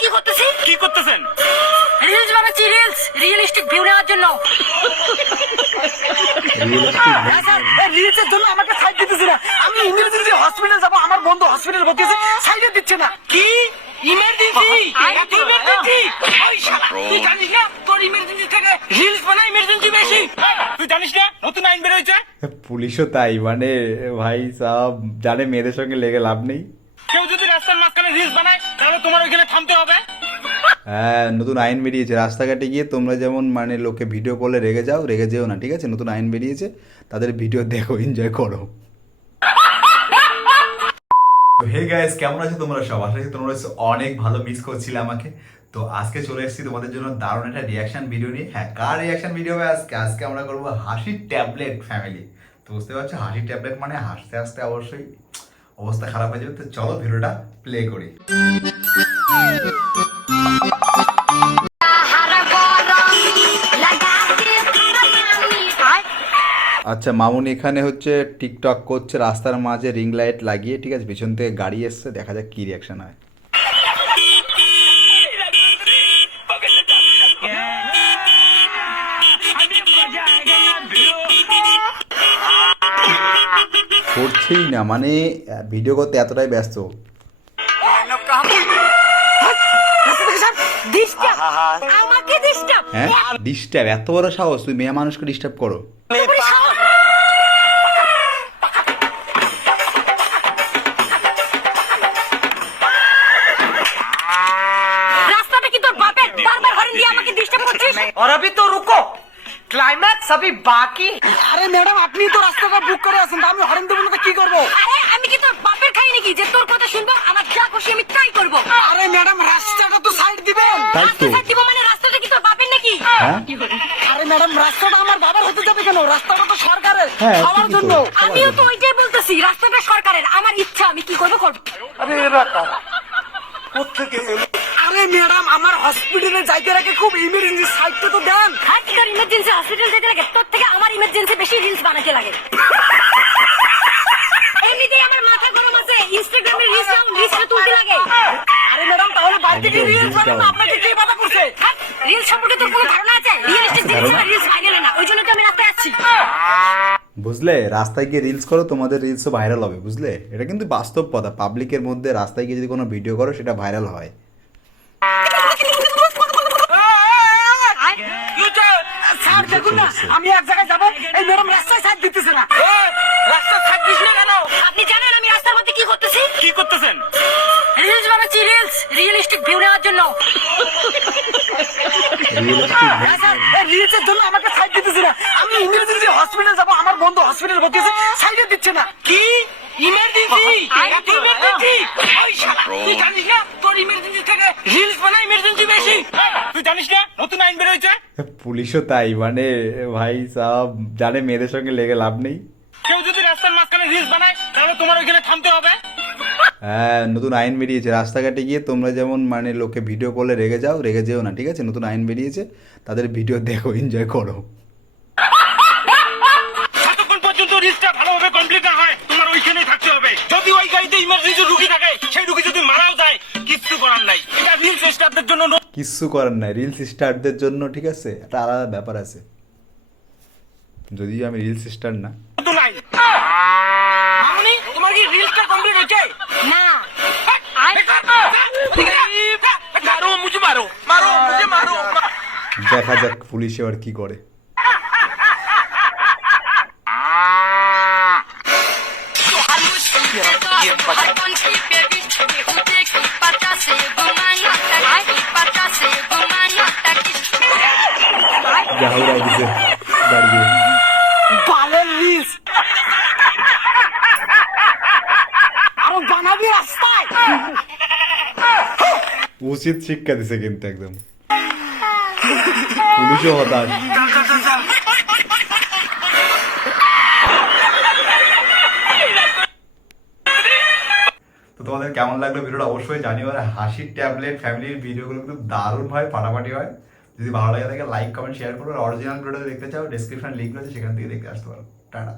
কি করতেছি? কি করতেছেন? রিলস বানাচ্ছি, রিলস রিয়েলিস্টিক ভিউ নেওয়ার জন্য। রিলসের জন্য আমাকে সাইড দিতেছে না। আমি ইমার্জেন্সি হসপিটাল যাবো, আমার বন্ধু হসপিটাল ভর্তি আছে, সাইডে দিচ্ছে না। কি ইমার্জেন্সি? এত ইমার্জেন্সি? ওই শালা, তুই জানিস না তোর ইমার্জেন্সি থেকে রিলস বানা ইমার্জেন্সি বেশি? তুই জানিস না নতুন আইন বের হয়েছে? পুলিশও তাই, মানে ভাই সাহেব জানে মেয়েদের সঙ্গে লেগে লাভ নেই। কেউ যদি রাস্তার মাঝখানে রিলস বানায় তাহলে তোমার ওইখানে থামতে হবে। হ্যাঁ, নতুন আইন বেরিয়েছে, রাস্তাঘাটে গিয়ে তোমরা যেমন মানে লোকে ভিডিও করলে রেগে যাও, রেগে যেও না, ঠিক আছে? নতুন আইন বেরিয়েছে, তাদের ভিডিও দেখো, এনজয় করো। হে গাইস, কেমন আছো তোমরা সব? আশা করি তোমরা অনেক ভালো, মিস করছিলে আমাকে। তো আজকে চলে এসেছি তোমাদের জন্য দারুণ একটা রিয়াকশন ভিডিও নিয়ে। হ্যাঁ, কার রিয়াকশন ভিডিও হবে আজকে আমরা করবো হাসির ট্যাবলেট ফ্যামিলি। তো বুঝতে পারছো, হাসির ট্যাবলেট মানে হাসতে হাসতে অবশ্যই অবস্থা খারাপ হয়ে যাবে। তো চলো ভিডিওটা প্লে করি। আচ্ছা, মামুন এখানে হচ্ছে টিকটক করছে রাস্তার মাঝে রিং লাইট লাগিয়ে, ঠিক আছে? পিছন থেকে গাড়ি এসছে, দেখা যাক কি রিয়াকশন হয়। করছেই না, মানে ভিডিও করতে এতটাই ব্যস্ত। হ্যাঁ, ডিস্টার্ব? এত বড় সাহস? তুই মেয়ে মানুষকে ডিস্টার্ব করো? রাস্তাটা কি তোর বাপের? বারবার হর্ন দিয়ে আমাকে ডিস্টার্ব করছিস। और अभी तो रुको, ক্লাইম্যাক্স अभी বাকি। আরে ম্যাডাম, আপনি তো রাস্তাটা বুক করে আছেন, আমি হরেন দেবো না তো কি করবো? আরে আমি কি তোর বাপের খাই নাকি যে তোর কথা শুনবো? আমার যা খুশি আমি তাই করবো। আরে ম্যাডাম, রাস্তাটা তো সাইড দিবেন। তাই তো। রাস্তা সাইড দিব মানে রাস্তাটা কি তোর বাপের নাকি? হ্যাঁ, আরে ম্যাডাম, রাস্তাটা আমার বাবার হতে যাবে কেন? রাস্তাটা তো সরকারের, হ্যাঁ, সবার ঠিকই তো। জন্য। আমিও তো ওইটাই বলতেছি, রাস্তাটা সরকারের, আমার ইচ্ছা, আমি কি করবো করবো। আরে ম্যাডাম, আমার হসপিটালে যাইতে রাখে খুব ইমার্জেন্সি, সাইডটা তো দেন। হাট তোর ইমার্জেন্সি হসপিটাল যেতে লাগে, তোর থেকে আমার ইমার্জেন্সি বেশি রিলস বানাতে লাগে। এমনিতেই আমার মাথা গরম আছে, ইনস্টাগ্রামে রিলস তুলতে লাগে। আরে ম্যাডাম, তাহলে বাড়িতে কি একদম, রিলস বানাবো? একদম। আপনাকে কে বাধা করছে? রিলস সম্পর্কে তোর কোনো ধারণা আছে? রিয়েলিস্টিক জিনিস ছাড়া রিলস ভাইরাল না, ওই জন্য তো আমি রাস্তায় আসছি। বুঝলে? রাস্তায় গিয়ে রিলস করো, তোমাদের রিলসও ভাইরাল হবে, বুঝলে? এটা কিন্তু বাস্তব কথা। পাবলিকের মধ্যে রাস্তায় গিয়ে যদি কোনো ভিডিও করো, সেটা ভাইরাল হয়। স্যার দেখুন না, আমি এক জায়গায় যাবো, এই ম্যাডাম রাস্তায় সাইড দিতেছে না। রাস্তা ছাড় দিস না কেন? আপনি জানেন আমি রাস্তার মধ্যে কি করতেছি? কি করতেছেন? রিলস বানাচ্ছি, রিলস রিয়েলিস্টিক ভিউ নেওয়ার জন্য। হ্যাঁ স্যার, এই রিলসের জন্য আমাকে সাইড দিতেছে না। আমি ইমার্জেন্সি হসপিটাল যাবো, আমার বন্ধু হসপিটাল ভর্তি আছে, সাইডে দিচ্ছে না। কি ইমার্জেন্সি? এত ইমার্জেন্সি? ওই শালা, তুই জানিস না তোর ইমার্জেন্সি থেকে রিলস বানা ইমার্জেন্সি বেশি? তুই জানিস না নতুন আইন বের হয়েছে? পুলিশও তাই, মানে ভাই সাহেব জানে মেয়েদের সঙ্গে লেগে লাভ নেই। কেউ যদি রাস্তার মাঝখানে রিলস বানায় তাহলে তোমার ওইখানে থামতে হবে। হ্যাঁ, নতুন আইন বেরিয়েছে, রাস্তাঘাটে গিয়ে তোমরা যেমন মানে লোকে ভিডিও করলে রেগে যাও, রেগে যেও না, ঠিক আছে? নতুন আইন বেরিয়েছে, তাদের ভিডিও দেখো, এনজয় করো। যতক্ষণ পর্যন্ত রিলসটা ভালোভাবে কমপ্লিট না হয় তোমার ওইখানেই থাকতে হবে। যদি ওই গাড়িতে ইমার্জেন্সি রুগী থাকে, সেই রুগী যদি মারাও যায়, কিচ্ছু করার নাই। এটা রিলস স্টারদের জন্য কিচ্ছু করার নাই, রিলস স্টারদের জন্য, ঠিক আছে? একটা আলাদা ব্যাপার আছে, যদিও আমি রিলস স্টার না। নতুন আইন। মামনি, তোমার কি রিলসটা কমপ্লিট হয়েছে? না মারো মুঝে, মারো মারো মুঝে, মারো। দেখা যাক পুলিশ এবার কি করে। জাহুরা দিছে দাঁড়িয়ে। বালের রিলস আরো বানাবি রাস্তায়। উচিত শিক্ষা দিছে কিন্তু একদম। পুলিশও হতাশ। তো তোমাদের কেমন লাগলো ভিডিওটা অবশ্যই জানিও। আর হাসির ট্যাবলেট ফ্যামিলির ভিডিওগুলো কিন্তু দারুণ হয়, ফাটাফাটি হয়। যদি ভালো লাগে থাকে লাইক কমেন্ট শেয়ার করো। আর অরিজিনাল ভিডিওটা দেখতে চাও, ডেসক্রিপশন লিঙ্ক রয়েছে, সেখান থেকে দেখতে আসতে পারো। টাটা।